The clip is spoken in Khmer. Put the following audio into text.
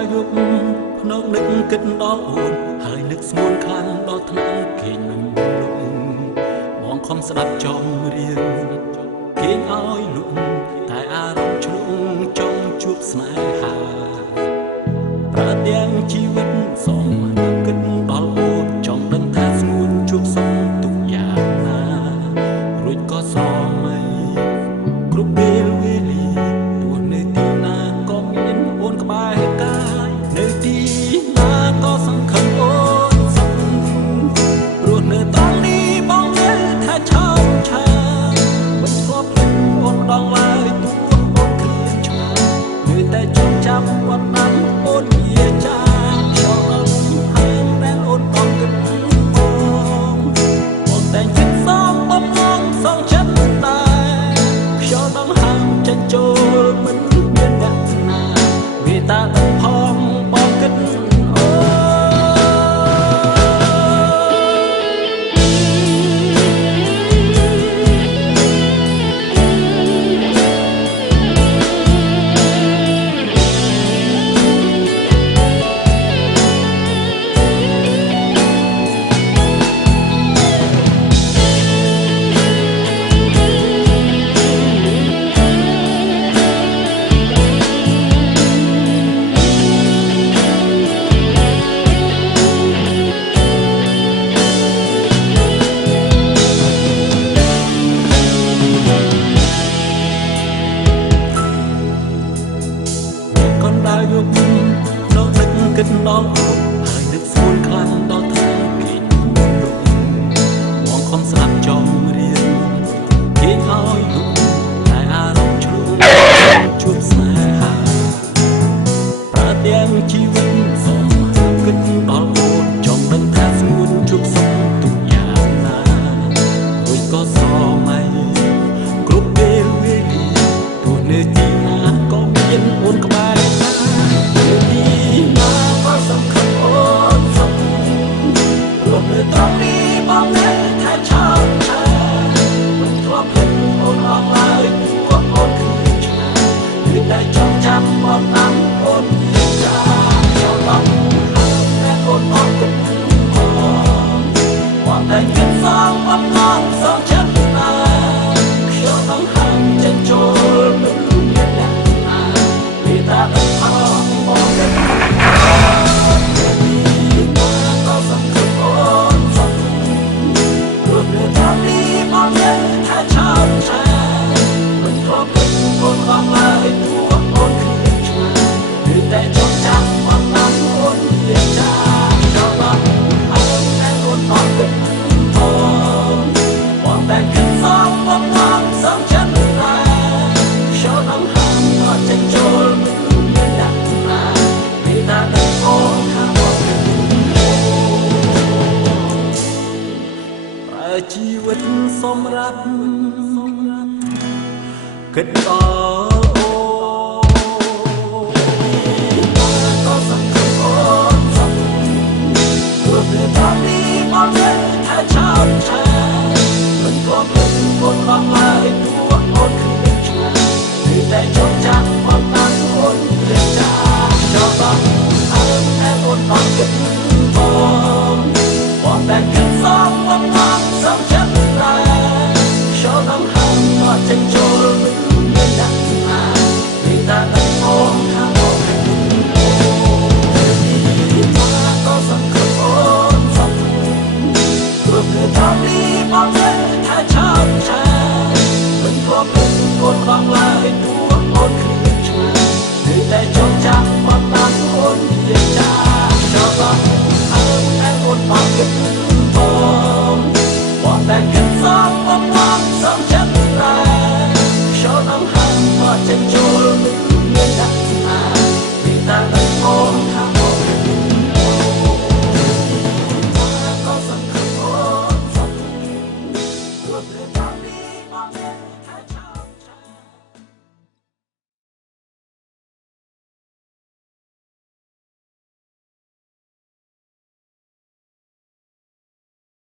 ដែលយប់ភ្នំនឹកគិតដល់អូនហើយនឹកស្ងួនខ្លាំងដល់ថ្នាក់គេមិនលុបបងខំស្ដាប់ចំរៀងគេឲ្យលុបតែអារម្មណ៍ជ្រុងចង់ជួបស្នេហាប្រទាំងជីវិតសំគិតដល់អូនចង់ដឹងថាស្ងួនជួបសុខទុកយ៉ាងណារួចក៏ស្រមៃគ្រប់ពេលវេលាទោះនៅទីណាក៏មានអូនក្បែរកាយនៅទីណាក៏សង្ឃឹមអូនសុខព្រោះនៅត្រង់នេះបងនៅថាឆោមឆាមិនធ្លាប់ភ្លេចអូនម្ដងឡើយទោះអូនឃ្លានឆ្ងាយនៅតែចងចាំวันนั้นអូនជាចាខ្ញុំហើយដែលអូនបងគិតបងតែគិតសំបំងសងចិត្តដែរខ្ញុំនឹងហាមចេញចូលមិនមានអ្នកណាវាតាដឹងផងបងគិតដែលយប់នោះនឹកគិតដល់អូនហើយនឹកស្រួលខ្លាំងដល់ថ្នាក់គេលុបបងខំស្ដាប់ចំរៀងគេឲ្យលុបតែអារម្មណ៍ជ្រុងជួបស្នេហាប្រទាំងជីវិតសំគិតដល់អូនចង់ដឹងថាស្ងួនជួបសុខទុកយ៉ាងណារួចក៏ស្រមៃគ្រប់ពេលវេលាទោះនៅទីណាក៏មានអូនក្បែរត្រង់នេះបងនៅថាឆោមឆាមិនធ្លាប់ភ្លេចអូនអស់ឡើយព្រោះអូនគឺឆ្ងាយគឺតែចង់ចាំបងតាមអូនជាចាចូលដល់ហើយតែអូនអត់គិតបងតែគិតសងបំណងសងចិត្តណាខ្ញុំនឹងហាមចេញចូលមិនមានអ្នកណាវាតែដឹងផងបងគិតជីវិតសម្រាប់គិតដល់